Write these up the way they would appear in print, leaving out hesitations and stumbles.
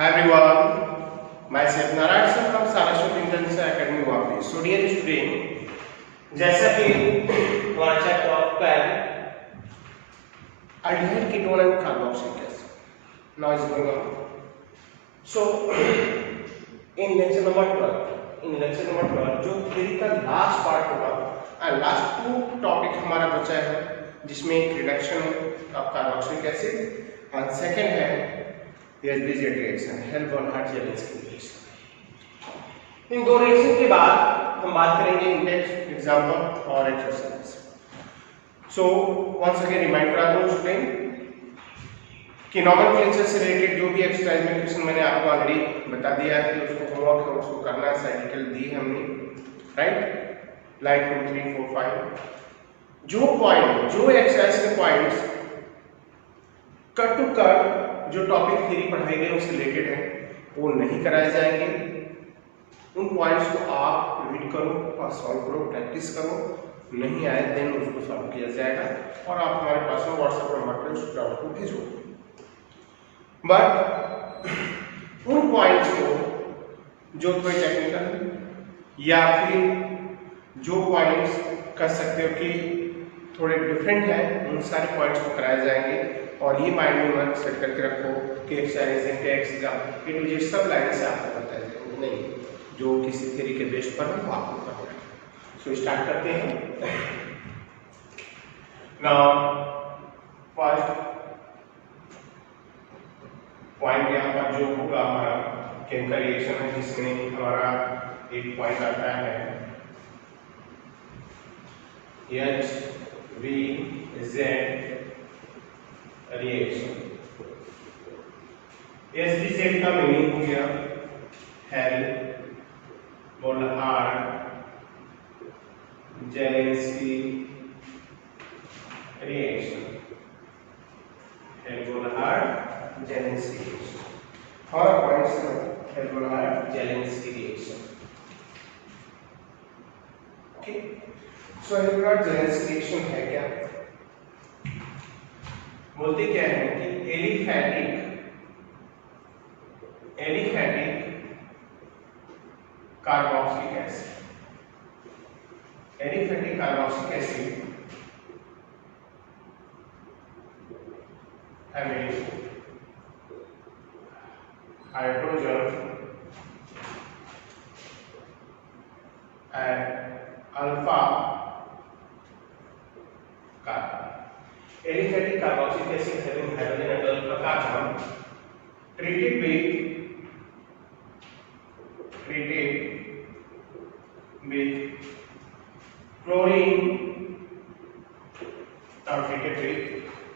Hi everyone, myself Narayan sir from Saraswat International Academy Guwahati. So dear student, जैसा कि हमारा chapter of 12 aldehyde ketone and carboxylic acid now is going on. So in lecture number 12 जो theory का last part होगा और last to topic हमारा बचा है जिसमें एक रिडक्शन ऑफ कार्बोक्सिलिक एसिड और सेकंड है एसबीजेड रिएक्शन हेल्बर्नहार्ड-जेलेंस्की रिएक्शन। इन दो रिएक्शन के बाद हम बात करेंगे इंडेक्स एग्जांपल और exercise. So once again remind करा दूं स्टूडेंट कि नॉमेनक्लेचर से रिलेटेड जो भी एक्सरसाइज में क्वेश्चन मैंने आपको ऑलरेडी बता दिया है कि उसको होमवर्क है उसको करना है, साइड डिटेल दी है हमने, राइट, लाइक 2 3 4 5 जो एक्सरसाइज के पॉइंट्स कट टू कट जो टॉपिक थ्योरी पढ़ाई गई उससे रिलेटेड है वो नहीं कराए जाएंगे। उन पॉइंट्स को आप रीड करो और सॉल्व करो, प्रैक्टिस करो, नहीं आए देन उसको सॉल्व किया जाएगा और आप हमारे पास में व्हाट्सएप नंबर पर उस डाउट को भेजो। बट उन पॉइंट्स को जो थोड़े टेक्निकल या फिर जो पॉइंट्स कर सकते हो कि थोड़े डिफरेंट हैं उन सारे पॉइंट्स को कराए जाएंगे और ये माइंड में मन सेट करके रखो कि एक्सरसाइज ये सब लाइन से आपको बताया जाएगा, नहीं जो किसी थ्योरी के बेस पर वो आपको करना है। सो स्टार्ट करते हैं। नाउ फर्स्ट पॉइंट यहाँ पर जो होगा हमारा केमिकल रिएक्शन है जिसमें हमारा एक पॉइंट आता है HVZ रिएक्शन। HVZ का मीनिंग हो गया हेल्बर्नहार्ड-जेलेंस्की रिएक्शन। हेल्बर्नहार्ड-जेलेंस्की रिएक्शन और पॉइंट्स हेल्बर्नहार्ड-जेलेंस्की रिएक्शन। ओके, सो हेल्बर्नहार्ड-जेलेंस्की रिएक्शन है क्या? बोलते क्या है कि एलिफैटिक कार्बोक्सिलिक एसिड हमें hydrogen and alpha carbon. Aliphatic carboxylic acid having hydrogen and alpha carbon treated with chlorine or treated with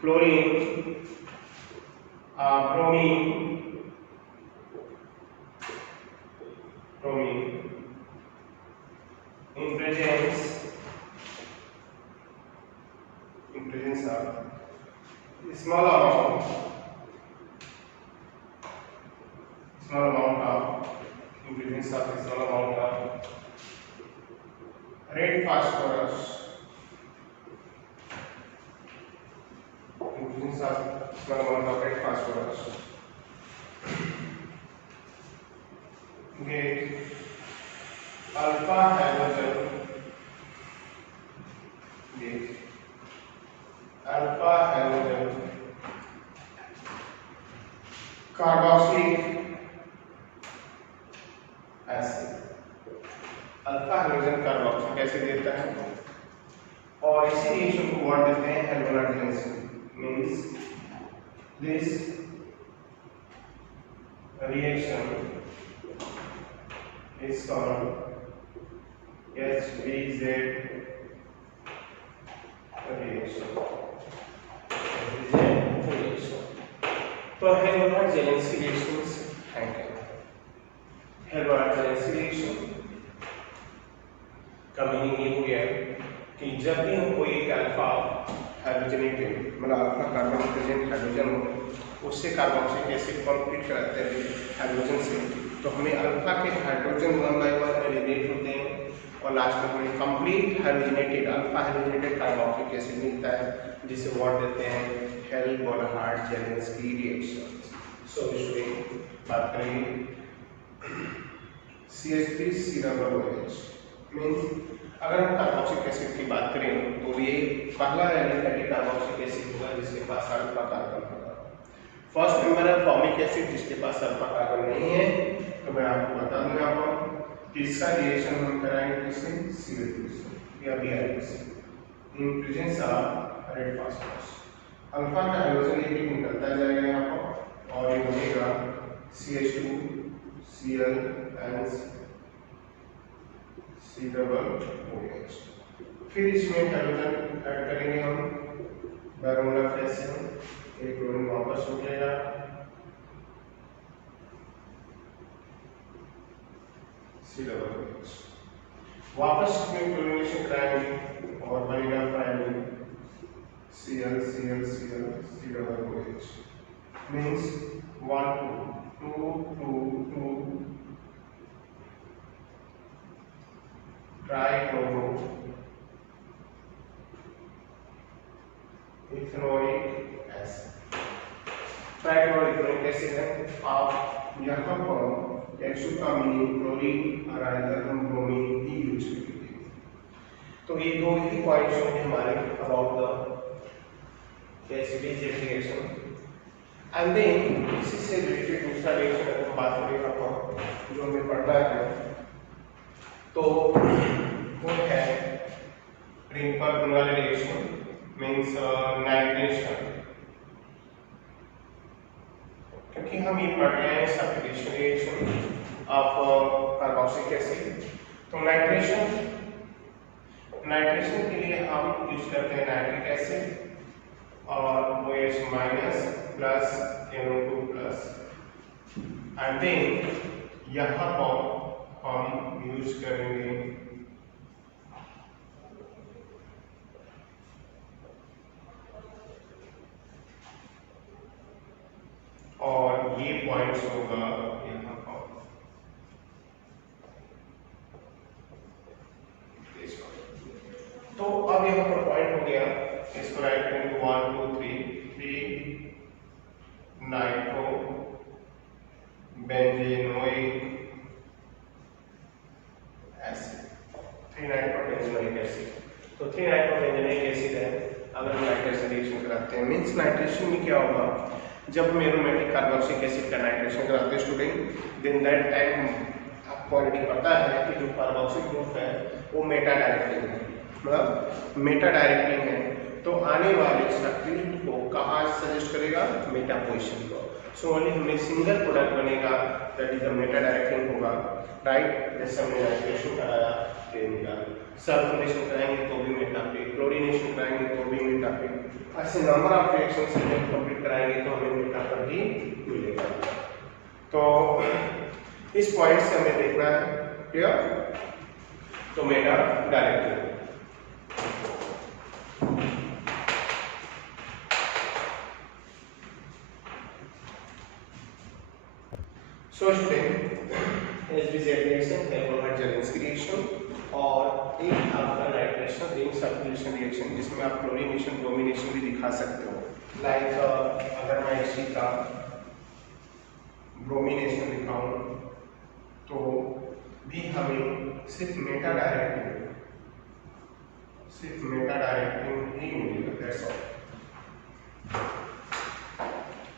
chlorine, bromine in presence of small amount of red phosphorus, get alpha halogen carboxylic acid. Alpha hydrogen carboxylic acid देता है और इसी reaction को word देते हैं Hell Volhard Zelinsky. Means this reaction is called HVZ reaction. तो Hell Volhard Zelinsky reaction है क्या? हेल्बर्नहार्ड-जेलेंस्की रिएक्शन का मीनिंग ये हो गया कि जब भी हम कोई एक अल्फा हाइड्रोजनेटेड मतलब अल्फा कार्बन प्रेजेंट हाइड्रोजन हो उससे कार्बोक्सिलिक एसिड कंप्लीट कराते हैं हाइड्रोजन से, तो हमें अल्फा के हाइड्रोजन 1 by 1 एलिमिनेट होते हैं और लास्ट में हमें complete hydrogenated alpha hydrogenated carboxylic acid मिलता है जिसे वर्ड देते हैं हेल्बर्नहार्ड-जेलेंस्की रिएक्शन। सो बात करेंगे CH3COOH मीन्स अगर हम कार्बोक्सिलिक एसिड की बात करें तो ये पहला एलिफेटिक कार्बोक्सिलिक एसिड होगा जिसके पास अल्फा कार्बन होगा। फर्स्ट नंबर है फॉर्मिक एसिड जिसके पास अल्फा कार्बन नहीं है, तो मैं आपको बता दूं यहाँ पर। तीसरा रिएक्शन हम कराएंगे किससे, CO2 से या BRB से इन presence of red phosphorus. Alpha का हाइड्रोजन एक निकलता जाएगा यहाँ पर और ये बनेगा CH2Cl and COOH। फिर इसमें हाइड्रोजन ऐड करेंगे हम बैरोमोलर फेज से, एक क्लोरीन वापस निकलेगा COOH, वापस इसमें क्लोरीनेशन कराएंगे और बनेगा finally COOH means 1 2 2 2 trichloro ethanoic acid. Trichloroethanoic acid है। आप यहाँ पर H2 का मीनिंग क्लोरीन और आइदर हम ब्रोमीन ही यूज करेंगे। तो ये दो ही पॉइंट्स होंगे हमारे about the acidic reaction. And then इसी से रिलेटेड दूसरा रिएक्शन अगर हम बात करें यहाँ पर जो हमें पढ़ना है तो वो है रिंकर-ब्रुनल रिएक्शन मीन्स नाइट्रेशन। क्योंकि हम ये पढ़ रहे हैं substitution reaction of carboxylic acid, तो नाइट्रेशन के लिए हम यूज करते हैं नाइट्रिक एसिड और OH minus plus NO2 plus. And then यहाँ पर हम यूज करेंगे और ये पॉइंट्स होगा यहाँ पर। तो अब यहाँ पर पॉइंट हो गया, इसको राइट करेंगे 1 2 3 नाइट्रो बेंजेनोइक एसिड, 3 नाइट्रो बेंजेनोइक एसिड। तो 3 नाइट्रो बेंजेनोइक एसिड है। अगर हम नाइट्रेशन रिएक्शन कराते हैं मीन्स नाइट्रेशन में क्या होगा, जब हम एरोमेटिक कार्बोक्सिलिक एसिड का नाइट्रेशन कराते हैं स्टूडेंट, देन दैट टाइम आपको ऑलरेडी पता है कि जो कार्बोक्सिल ग्रुप है वो मेटा डायरेक्टिंग है, मतलब मेटा डायरेक्टिंग है। तो आने वाले सब्स्टिट्यूट को कहाँ सजेस्ट करेगा, मेटा पोजीशन को। सो ओनली हमें सिंगल प्रोडक्ट बनेगा that is the Meta directing होगा, राइट। जैसे हमने नाइट्रेशन कराया ये मिला, सल्फोनेशन कराएंगे तो भी मेटा पे, क्लोरीनेशन कराएंगे तो भी मेटा पे, ऐसे नंबर ऑफ रिएक्शंस हम कंप्लीट कराएंगे तो हमें मेटा पर ही मिलेगा। तो इस पॉइंट से हमें देखना है, क्लियर। तो Meta directing so student HBZ reaction है वोल्टर-जेरेंस्की रिएक्शन और एक आपका नाइट्रेशन रिंग सब्स्टिट्यूशन रिएक्शन जिसमें आप क्लोरीनेशन ब्रोमीनेशन भी दिखा सकते हो। लाइक अगर मैं इसी का ब्रोमीनेशन दिखाऊं तो भी हमें सिर्फ मेटा डायरेक्टिंग ही मिलेगा, दैट्स ऑल।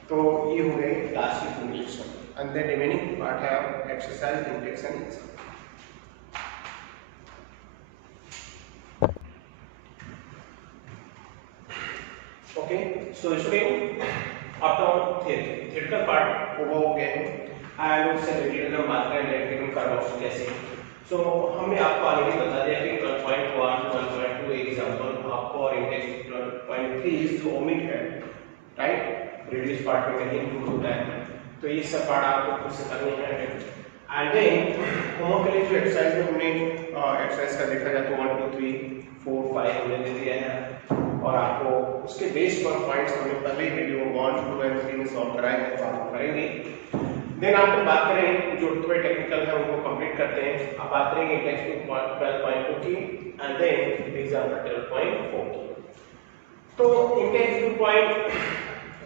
तो ये हो गए लास्ट की reaction and the remaining part have exercise index and exam. Okay, so student up to theoretical part over हो गए हैं and उससे रिलेटेड हम बात करें इलेक्ट्रिकल कार्बोक्सिलिक एसिड। सो हमने आपको ऑलरेडी बता दिया कि 1.1 1.2 एग्जांपल आपको और इंडेक्स 1.3 जो ओमिट है, राइट, रिड्यूस पार्ट में कहीं इंक्लूड होता है, तो ये सब पार्ट आपको खुद से करनी है। एंड देन होमवर्क के लिए जो एक्सरसाइज में हमने एक्सरसाइज का देखा जाए तो 1 2 3 4 5 हमने दे दिया है और आपको उसके बेस पर पॉइंट्स हमने पहले ही वीडियो 1 2 एंड 3 में सॉल्व कराए हैं, तो आप करेंगे। देन आपको बात करें जो थोड़े टेक्निकल है उनको कंप्लीट करते हैं। आप बात करेंगे इंडेक्स 12.2 की एंड देन एग्जांपल 12.4 की। तो इंडेक्स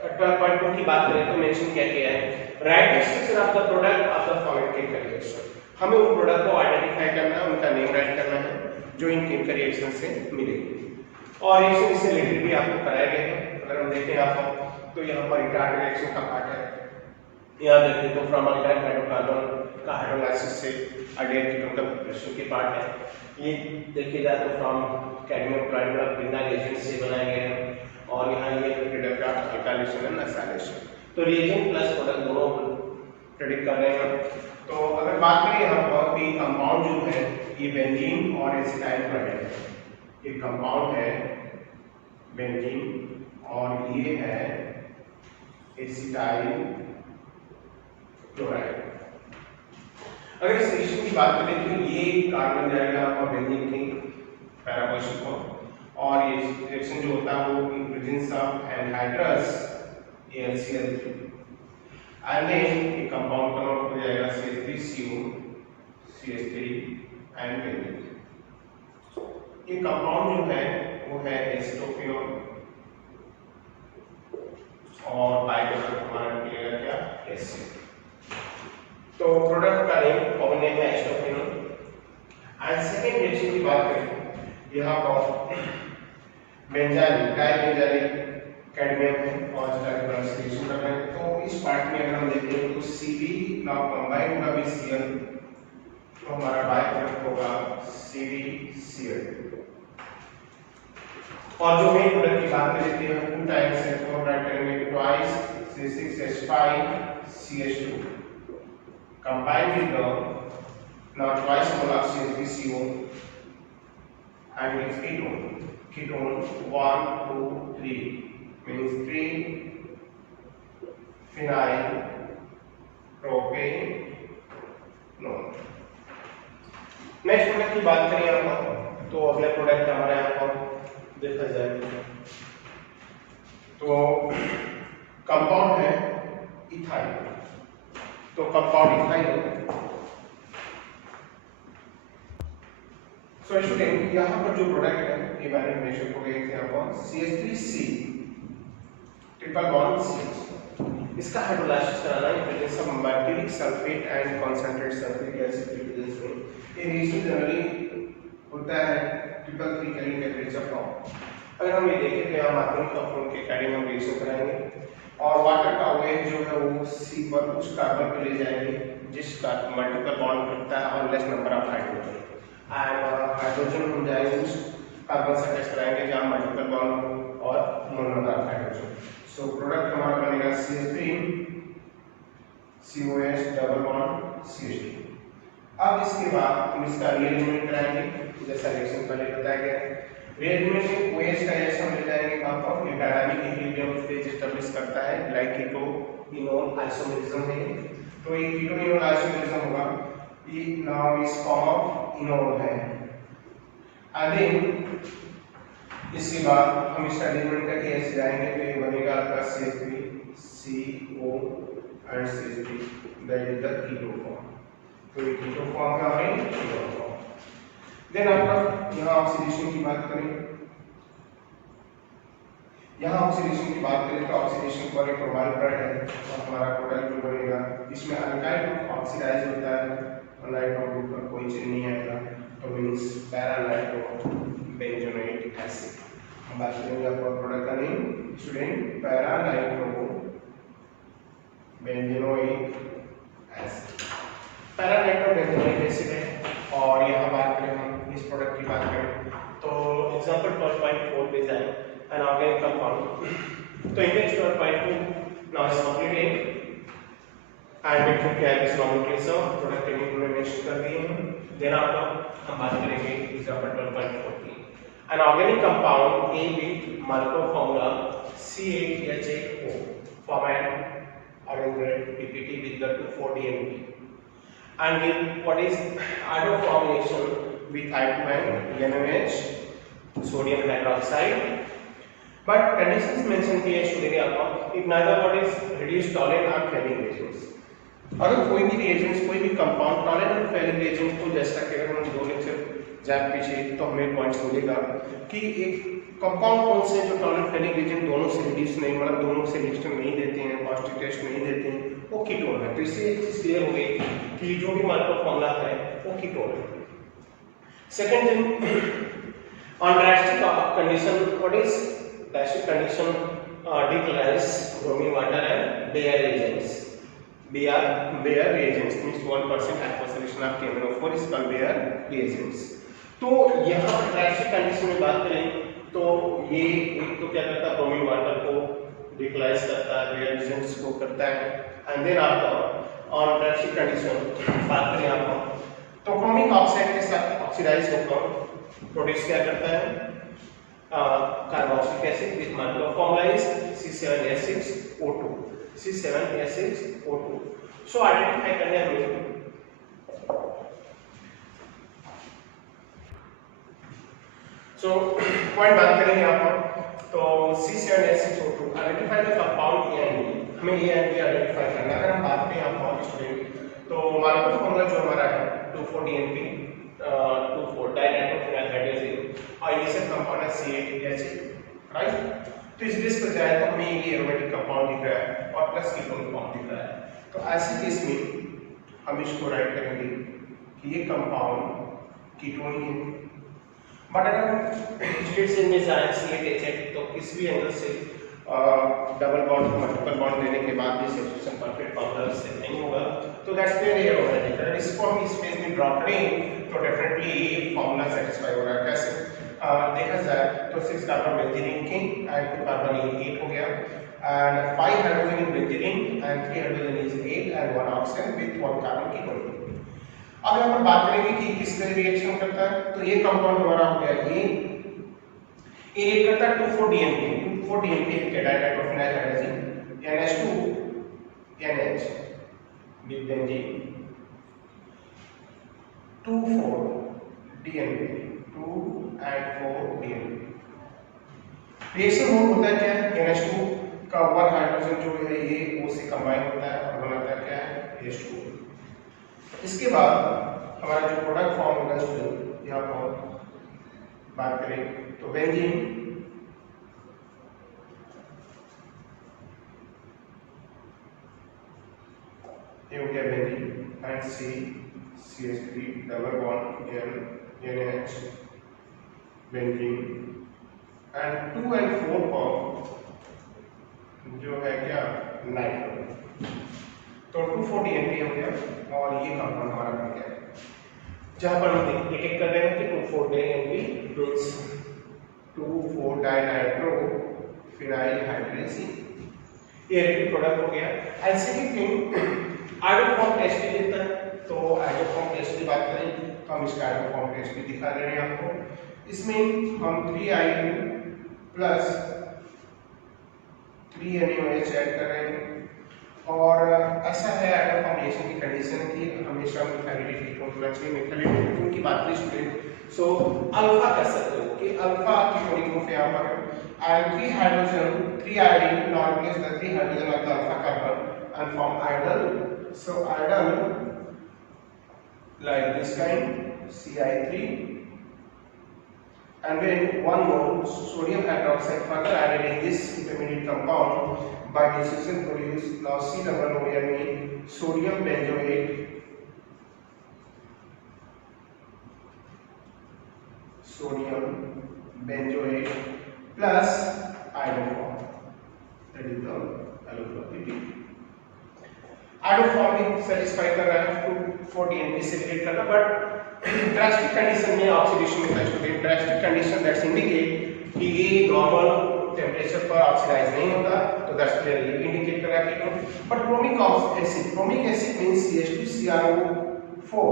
12.2 की बात करें तो मेंशन क्या किया है, right the structure of the product of the following reaction. हमें उन प्रोडक्ट को आइडेंटिफाई करना है, उनका नेम राइट करना है जो इन केमिकल रिएक्शन से मिलेगी। और रिएक्शन इससे रिलेटेड भी आपको कराया गया है। अगर हम देखें आपको तो यहाँ पर रिटार्ड रिएक्शन का पार्ट है, यहाँ देखिए तो फ्रॉम अल्काइल हाइड्रोकार्बन का हाइड्रोलाइसिस से अल्डेहाइड कीटोन का प्रिपरेशन के पार्ट है। ये देखिए जाए तो फ्रॉम कैडमियम क्लोराइड का बिना रिएजेंट से बनाया गया है। और यहाँ ये product of alkylation and acylation, तो रिएजेंट प्लस प्रोडक्ट दोनों प्रेडिक्ट कर रहे हैं। तो अगर बात करें यहाँ पर कि कंपाउंड जो है ये बेंजीन और एसिटाइल क्लोराइड है, ये कंपाउंड है बेंजीन और ये है एसिटाइल क्लोराइड। अगर इस रिएक्शन की बात करें तो ये कार्बन जाएगा आपका बेंजीन की पैरा पोजीशन को, और ये रिएक्शन जो होता है वो in presence of anhydrous AlCl3 and then ये कंपाउंड कन्वर्ट हो जाएगा CH3CO CH3 एंड बेंजीन। ये कंपाउंड जो है वो है एसिटोक्विनोन और बाइप्रोडक्ट हमारा निकलेगा क्या, एसिड। तो प्रोडक्ट का नेम कॉमन नेम है एसिटोक्विनोन। एंड सेकेंड रिएक्शन की बात करें यहाँ पर बेंजाइल डाइबेंजाइल कैडमियम है और रिएक्शन कर रहे हैं। तो इस पार्ट में अगर हम देखें तो Cb नाउ कंबाइन होगा विद Cl, तो हमारा बाय प्रोडक्ट होगा CbCl। और जो मेन प्रोडक्ट की बात करें तो हम 2 टाइम्स है तो राइट करेंगे twice C6H5CH2 combined with the now twice mole of CH3CO and its ketone 1 2 3 means 3 phenyl propane no। Next product की बात करें यहाँ पर तो अगला प्रोडक्ट हमारे यहाँ पर देखा जाए तो कंपाउंड है इथाइल। तो कंपाउंड इथाइल है। सो स्टूडेंट यहाँ पर जो प्रोडक्ट है ये मैंने मेंशन हो गए थे यहाँ पर CH3C ट्रिपल बॉन्ड CH, इसका हाइड्रोलाइसिस कराना है presence of mercuric sulphate and concentrated sulphuric acid के प्रेजेंस में। ये रिएक्शन जनरली होता है 333 केल्विन टेंपरेचर फॉर्म। अगर हम ये देखें तो यहाँ मार्किंग का फॉर्म के अकॉर्डिंग हम रिएक्शन कराएंगे और वाटर का वेट जो है वो C पर उस कार्बन पे ले जाएंगे जिसका मल्टीपल बॉन्ड रखता है और less number of hydrogen, and hydrogen हम जाएंगे उस कार्बन से अटैच कराएंगे जहाँ मल्टीपल बॉन्ड और मोर number of hydrogen. So product हमारा बनेगा CH3 COH double bond CH2। अब इसके बाद हम इसका रीअरेंजमेंट कराएंगे जैसा रिएक्शन पहले बताया गया है। रीअरेंजमेंट में OH का रिएक्शन ले जाएंगे वहां पर ये डायनामिक इक्विलिब्रियम स्टेज एस्टैब्लिश करता है लाइक कीटोइनोन आइसोमेरिज्म है। तो ये कीटोइनोन आइसोमेरिज्म होगा, ये नाउ इस फॉर्म ऑफ इनोन है। एंड देन इसके बाद हम इसका रीअरेंजमेंट करके ऐसे जाएंगे तो ये बनेगा आपका CH3CO and CH3 that is the keto form. तो ये कीटो फॉर्म का है कीटो फॉर्म। देन आफ्टर यहाँ ऑक्सीडेशन की बात करें, यहाँ ऑक्सीडेशन की बात करें तो ऑक्सीडेशन पर एक प्रोबाइल पर है और हमारा प्रोडक्ट जो बनेगा इसमें अल्काइल ग्रुप ऑक्सीडाइज होता है और नाइट्रो ग्रुप पर कोई चेंज नहीं आएगा तो मींस पैरा नाइट्रो बेंजोनेट एसिड। हम बात करेंगे आपका प्रोडक्ट का name student para nitro benzoic acid. Para nitro benzoic acid है। और यहाँ बात करें हम इस प्रोडक्ट की बात करें तो एग्जांपल 12.4 पे जाएं एन ऑर्गेनिक कंपाउंड। तो index 12.2 now is completed and we to carry this nomenclature product name हमने मेंशन कर दिए हैं। देन आफ्टर हम बात करेंगे एग्जांपल 12.4 की N organic compound A with molecular formula C8H8O form an arrangement PPT with the 2,4-DNP and with what is iodine formulation with iodine NaOH sodium hydroxide, but conditions mentioned here student आपको if neither what is reduced tolerant or failing reagents। अगर कोई भी reagents कोई भी compound tolerant और Fehling reagents को जैसा कि अगर हम दो लेक्चर जाए पीछे तो हमें पॉइंट्स मिलेगा कि एक कंपाउंड कौन से जो टॉयलेट फेलिक रीजन दोनों से रिड्यूस नहीं, मतलब दोनों से रिएक्शन नहीं देते हैं, पॉजिटिव टेस्ट नहीं देते हैं, वो कीटोन है। तो इससे एक चीज क्लियर हो गई कि जो भी मार्कर फॉर्मूला है वो कीटोन है। Second thing, on drastic condition, what is drastic condition? Decrease bromine water and Bayer reagents. Bayer reagents means 1% aqueous solution of KMnO4 is called Bayer reagents. तो यहाँ पर drastic condition में बात करें तो ये एक तो क्या करता है, ब्रोमीन वाटर को डिक्लाइज करता है, Bayer reagents को करता है, एंड देन आपका on drastic condition बात करें आपको तो क्रोमिक ऑक्साइड के साथ ऑक्सीडाइज होकर प्रोड्यूस क्या करता है, carboxylic acid with molecular formula is C7H6O2, C7H6O2। So identify करने हमें पॉइंट बात करेंगे यहाँ पर, तो C7H6O2 identify the compound A and B, हमें A and B आइडेंटिफाई करना है। अगर हम बात करें यहाँ पर स्टूडेंट तो मॉलिक्यूलर फॉर्मूला जो हमारा है 2,4-DNP 2,4 डाइनाइट्रोफिनाइल हाइड्रोजन और इनिशियल कंपाउंड है C8H8, राइट। तो इस बेस पर जाए तो हमें ये एरोमेटिक कंपाउंड दिख रहा है और प्लस कीटोन कंपाउंड दिख रहा है। तो ऐसे केस में हम इसको राइट करेंगे कि ये कंपाउंड कीटोन ही है। बट अगर हम स्टेट से में जाए C8H8 तो किसी भी एंगल से डबल बॉन्ड मल्टीपल बॉन्ड लेने के बाद भी सब्स्टिट्यूशन परफेक्ट फॉर्मूला से नहीं होगा, तो दैट्स वेयर ये एरोमेटिक। अगर इसको हम इस पेज में ड्रॉ करें तो डेफिनेटली ये फॉर्मूला सेटिस्फाई हो रहा है। कैसे देखा जाए तो 6 carbon benzene king and 2 carbon 8 हो गया, and 5 hydrogen in benzene and 3 hydrogen is 8 and 1 oxygen with 1 carbon ketone. अब यहाँ पर बात करेंगे कि किस तरह रिएक्शन करता है, तो ये कंपाउंड हमारा हो गया ये रिएक्ट करता है 2,4-DNP के dinitrophenyl hydrogen NH2 NH with benzene 2,4-DNP 2 and 4-DNP। Reaction mode होता है क्या है, NH2 का 1 हाइड्रोजन जो है ये O से कंबाइन होता है और बनाता है क्या है H2। इसके बाद हमारा जो प्रोडक्ट फॉर्म होगा स्टूडेंट, यहाँ पर बात करें तो बेंजीन ये हो गया benzene and CH3 double bond NH benzene and 2 and 4 पर जो है क्या नाइट्रोजन। तो 2,4-DNP हो गया और ये कंपाउंड हमारा बन गया, जहां पर हम एक कर रहे हैं कि 2,4-DNP मींस 2,4-डाइनाइट्रो फिनाइल हाइड्रोजन, ये रेडी प्रोडक्ट हो गया। And second thing iodoform test भी देता है, तो आइडोफॉर्म टेस्ट की बात करें तो हम इसका आइडोफॉर्म टेस्ट भी दिखा रहे हैं आपको। इसमें हम 3I2 प्लस 3NaOH ऐड कर रहे हैं और ऐसा है आइडल फॉर्मेशन की कंडीशन की हमेशा मिथाइलेटेड कीटोन होना चाहिए। मिथाइलेटेड कीटोन की बात करें स्टूडेंट सो अल्फा कह सकते हो कि अल्फा कीटोनिक ग्रुप यहाँ पर and 3 hydrogen 3 iodine now replace the 3 hydrogen of the alpha carbon and form idle। so idle like this kind Ci3 and then 1 more sodium hydroxide further added in this intermediate compound by dissociation produce now C double हो गया में sodium benzoate plus iodoform, that is the allophility। iodoform satisfy कर रहा है 2,4-DNP से relate कर रहा है, बट ड्रास्टिक कंडीशन में ऑक्सीडेशन होता है student. Drastic condition that's indicate कि ये नॉर्मल टेम्परेचर पर ऑक्सीडाइज नहीं होता, तो दैट्स क्लियरली इंडिकेट कर रहा है ketone. But chromic acid means CH2CrO4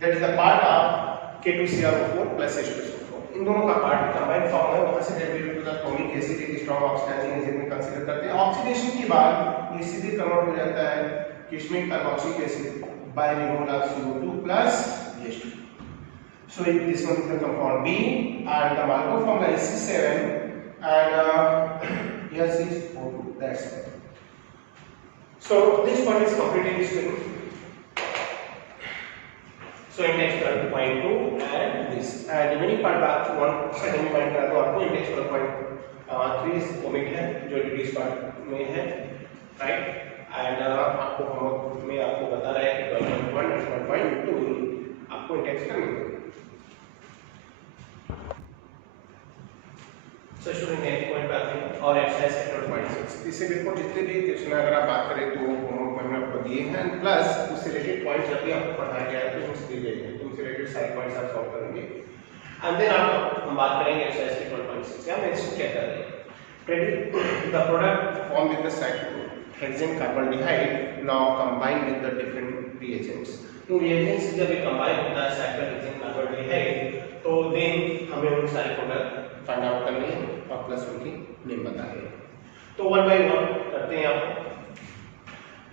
that is the part of K2CrO4 plus H2SO4, इन दोनों का पार्ट कंबाइंड फॉर्म है, वहां से derivate to the chromic acid एक स्ट्रांग ऑक्सीडाइजिंग एजेंट में कंसीडर करते हैं। ऑक्सीडेशन के बाद ये सीधे कन्वर्ट हो जाता है किसमें, carboxylic acid by removal of CO2 plus H2। So this one is the compound B and the molecular formula is C7 and here is O2, that's it। So this one is completed student। So index करा 0.2 and this and remaining part आप one second में करा तो आपको index करा 0.3 omit है जो reduce part में है, right? And आपको homework में आपको बता रहा है कि 12.1 and 1.2 आपको index करनी है। So student नेक्स्ट पॉइंट पे आते हैं और एक्सरसाइज सेक्टर 0.6 इससे देखो जितने भी क्वेश्चन अगर आप बात करें तो होमवर्क में हमने आपको दिए हैं प्लस उससे रिलेटेड पॉइंट्स जब भी आपको पढ़ाया गया है तो उससे दिए गए हैं तो उनसे रिलेटेड सारे पॉइंट्स आप सॉल्व करेंगे एंड देन आप हम बात करेंगे एक्सरसाइज सेक्टर 1.6 या नेक्स्ट क्या कर रहे हैं predict the product formed with the cyclohexane carbaldehyde now combined with the different reagents in reagents जब ये combine होता है cyclohexane carbaldehyde तो देन हमें उन सारे प्रोडक्ट फाइंड आउट करने हैं और प्लस उनकी नेम बताने हैं तो वन बाय वन करते हैं आप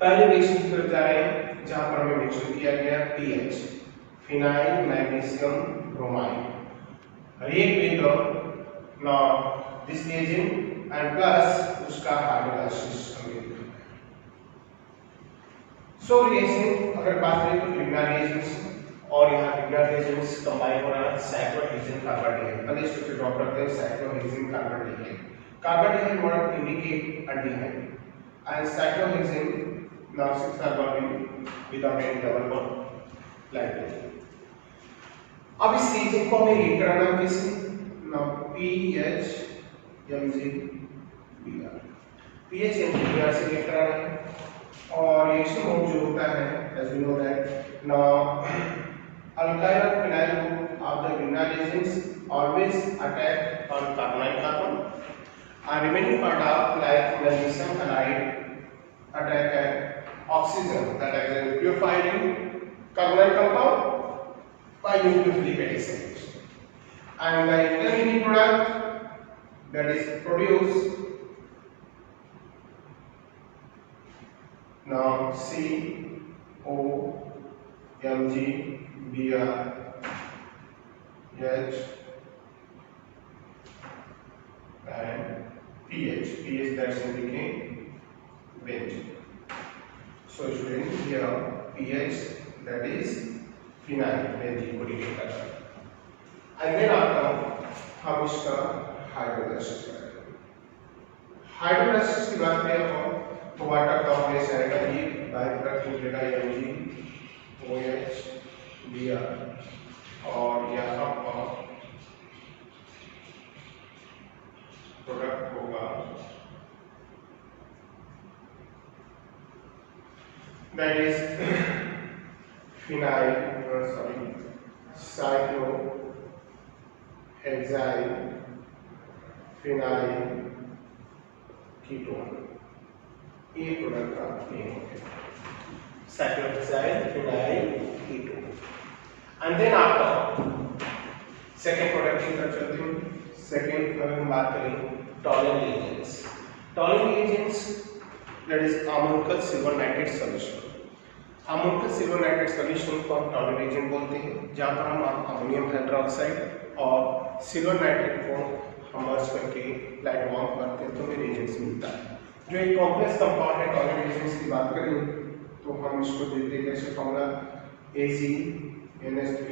पहले रिएक्शन की तरफ जा रहे हैं जहां पर हमें मेंशन किया गया pH phenyl magnesium bromide react with now this reagent and plus उसका हाइड्रोलाइसिस हमें सो रिएक्शन अगर बात करें तो प्रिलिमिनरी रिएक्शंस और यहाँ प्रिलिमिनरी रिएजेंट्स कंबाइन हो रहा है साइक्लोहेक्सेन कार्बाल्डिहाइड पहले स्टेप ड्रॉ करते हैं cyclohexane carbaldehyde carbaldehyde model indicate aldehyde and cyclohexane now 6 carbon without any double bond like this अब इस रिएजेंट को हमें रीड कराना है किससे now pH MgBr pH MgBr से रीड कराना है और रिएक्शन मोड जो होता है as we know that now alkyl and phenyl group of the vinyl reagents always attack on carbonyl carbon and remaining part of like magnesium halide attack at oxygen that is a nucleophile in carbonyl compound by nucleophilic addition and the intermediate product that is produced now COMgBr H and pH that's indicating benzene. So student here pH that is phenyl benzene को define करता है and then आता हम इसका hydrolysis करेंगे hydrolysis की बात करें हम तो वाटर का प्लेस आएगा ये बाइक का निकलेगा MgOH Br और यहाँ पर प्रोडक्ट होगा that is phenyl cyclohexyl phenyl ketone ये प्रोडक्ट का नेम है cyclohexyl phenyl ketone and then after second product की तरफ चलते हैं सेकेंड अगर हम बात करें Tollens agents that is ammonium silver nitrate solution ammonium silver nitrate solution को हम टॉलिंग एजेंट बोलते हैं जहां पर हम अमोनियम हाइड्रोक्साइड और सिल्वर नाइट्रेट को हम मर्ज करके लाइट वार्म करते हैं तो हमें रिएजेंट्स मिलता है जो एक कॉम्प्लेक्स कंपाउंड है टॉलिंग एजेंट्स की बात करें तो हम इसको देते हैं कैसे फॉर्मूला AgNH3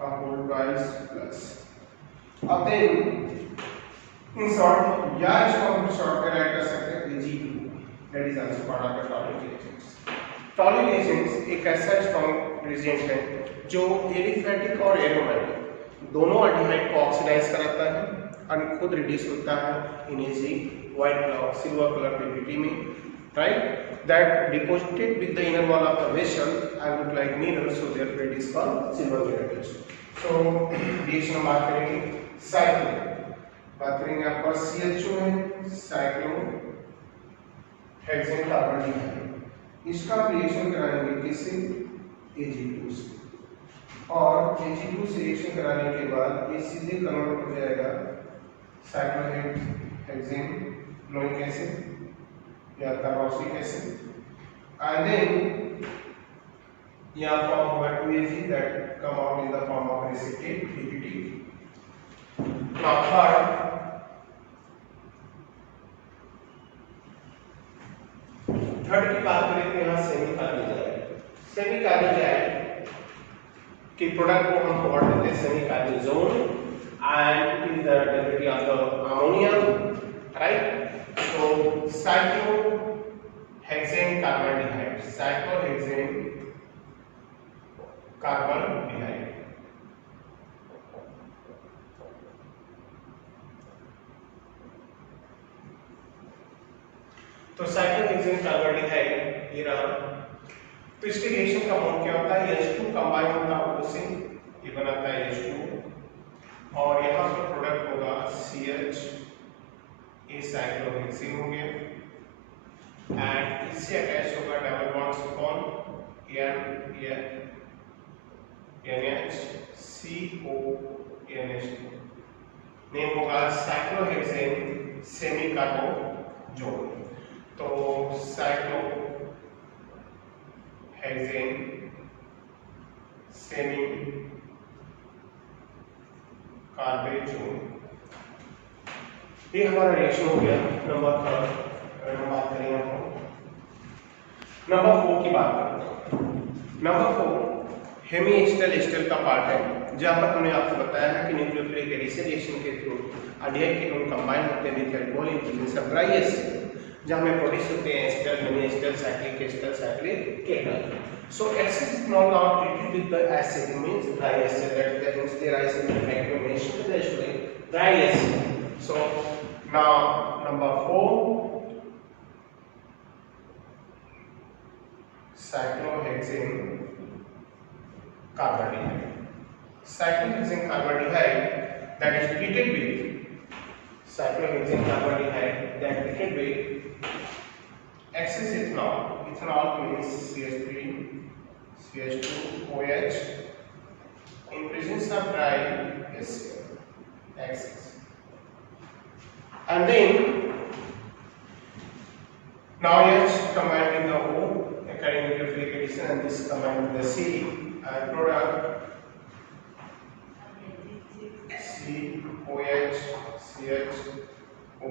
का होल ट्वाइस प्लस अब देन इन शॉर्ट या इसको हम शॉर्ट में राइट कर सकते हैं Ag2 that is also part of the Tollens agents Tollens agents एक ऐसा स्ट्रॉन्ग रिएजेंट है जो एलिफैटिक और एरोमेटिक दोनों एल्डिहाइड को ऑक्सीडाइज कराता है और खुद रिड्यूस होता है in Ag white colour silver colour PPT में right that deposited with the inner wall of the vessel and look like mirror so there it is called silver mirror so reaction बात करेंगे cyclo बात करेंगे आपका CHO है cyclohexane carbaldehyde इसका reaction कराएंगे किससे Ag2 से और Ag2 से रिएक्शन कराने के बाद ये सीधे कन्वर्ट हो जाएगा साइक्लोहेक्सेन क्लोरिक एसिड या कार्बोक्सिलिक एसिड एंड देन यहाँ फॉर्म होगा 2Ag that come out in the form of precipitate PPT. Now third की बात करें तो यहाँ सेमी कार्बोजाइड कि प्रोडक्ट को हम कॉल देते हैं semi carbonyl zone and it is the derivative of the ammonia, right? So cyclohexane carbaldehyde, cyclohexane carbaldehyde. तो cyclohexane carbaldehyde ये रहा। तो इसके रिएक्शन का अमाउंट क्या होता है? H2 कंबाइन होता है उससे, ये बनाता है H2 और यहाँ पर प्रोडक्ट होगा CH, ये साइक्लोहेक्सेन हो गया एंड इससे अटैच होगा डबल बॉन्ड्स कौन NH2 नेम होगा साइक्लोहेक्सेन सेमी कार्बोजोन। तो साइक्लोहेक्सेन सेमी कार्बोजोन, ये हमारा रिएक्शन हो गया नंबर 3। हम बात करेंगे आपको नंबर 4 की बात करते हैं। नंबर 4 हेमी एस्टर एस्टर का पार्ट है, जहां पर हमने आपको बताया है कि न्यूक्लियोफिलिक एडिशन रिएक्शन के थ्रू अल्डिहाइड कीटोन कंबाइन होते हैं with alcohol in presence of dry acid, जहां में प्रोड्यूस होते हैं ester, hemi ester, cyclic ketal. So excess ethanol now treated with the acid means dry acid, that means the acid will make formation with actually dry acid. So now number 4 cyclohexane carbaldehyde. Cyclohexane carbaldehyde that is treated with cyclohexane carbaldehyde that treated with excess ethanol. Ethanol means CH3 CH2 OH in presence of dry HCl excess, and then now H combined with the O occurring nucleophilic addition, and this combined with the C and product COH CHO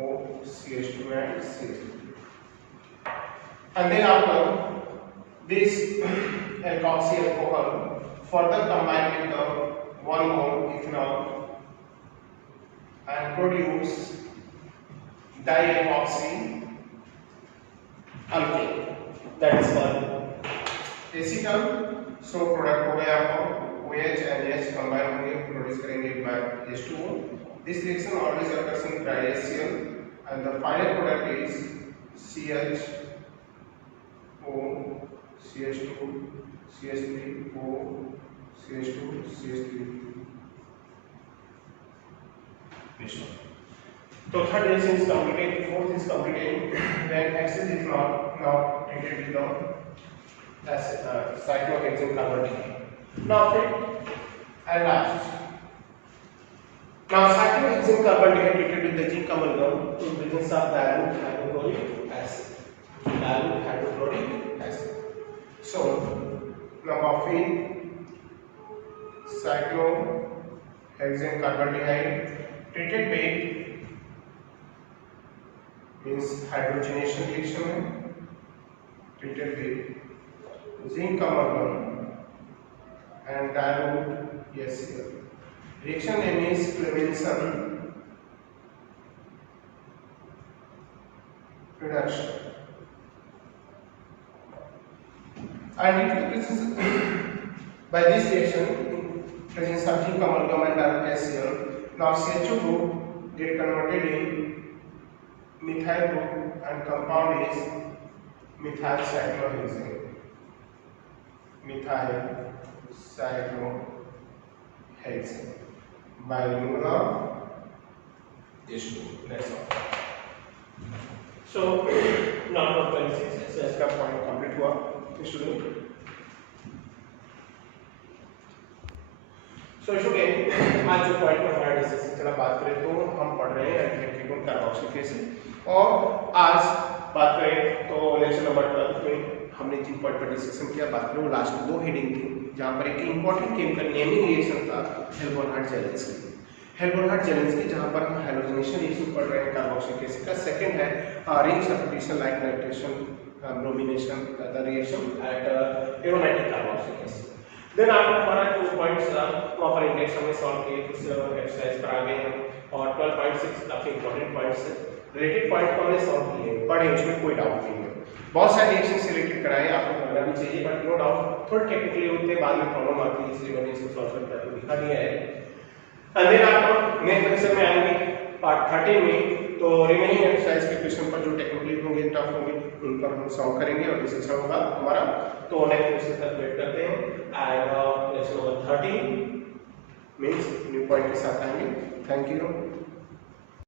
CH2 and CH3. And then after this alkoxy alcohol further combined with the 1 mole ethanol and produce dialkoxy alkane, that is called acetal. So product हो गया आपको OH and H combine होंगे, produce करेंगे by H2O. This reaction always occurs in dry HCl and the final product is CHO CH2 CH3 O CH2 CH3 H2. So third reaction is completed, fourth is completed when excess is not treated with the cyclohexane carbaldehyde. Now fifth and last. Now cyclohexane carbaldehyde treated with the zinc amalgam in presence of dilute hydrochloric acid. Dilute hydrochloric acid. So number 5 cyclohexane carbaldehyde treated with means hydrogenation reaction में treated with zinc amalgam and dilute HCl. Reaction name is Clemenson reduction. And it replaces by this reaction presence of zinc amalgam and dilute HCl. Now CHO group get converted in methyl group and compound is methyl cyclohexane. Methyl cyclohexane by removal of H2. That's all. So now the SS का point complete हुआ student. So student आज जो point पर हमारा discussion चला, बात करें तो हम पढ़ रहे हैं एल्केन कार्बोक्सिलिक एसिड, और आज बात करें तो लेक्चर नंबर 12 में हमने जिन पॉइंट पर डिस्कशन किया, बात करें वो लास्ट 2 हेडिंग थी, जहाँ पर एक इंपॉर्टेंट केमिकल नेमिंग रिएक्शन था हेल्बोनहार्ड-जेलेंस्की। हेल्बोनहार्ड-जेलेंस्की जहाँ पर हम हैलोजिनेशन रिएक्शन पढ़ रहे हैं कार्बोक्सिलिक एसिड का। सेकंड है ring substitution like nitration bromination the reaction at aromatic carboxylic acid. Then आपका हमारा जो पॉइंट्स था वहाँ पर इंडेक्स हमने सॉल्व किए, उससे एक्सरसाइज पर आ गए हम, और 12.6 काफी इंपॉर्टेंट पॉइंट्स है, रिलेटेड पॉइंट को हमने सॉल्व किए, पढ़े, इसमें कोई डाउट नहीं है। बहुत सारे रिएक्शन से रिलेटेड कराए, आपको करना भी चाहिए, बट नो डाउट थोड़े टेक्निकली होते हैं, बाद में प्रॉब्लम आती है, इसलिए मैंने इसको सॉल्व करके आपको दिखा दिया है। एंड देन आप नेक्स्ट लेक्चर में आएंगे पार्ट 13 में, तो रिमेनिंग एक्सरसाइज के क्वेश्चन पर जो टेक्निकली होंगे, टफ होंगे, उन पर हम सॉल्व करेंगे और डिस्कशन होगा हमारा। तो नेक्स्ट क्वेश्चन तक वेट करते हैं, and lecture number 13 means new point के साथ आएंगे। Thank you.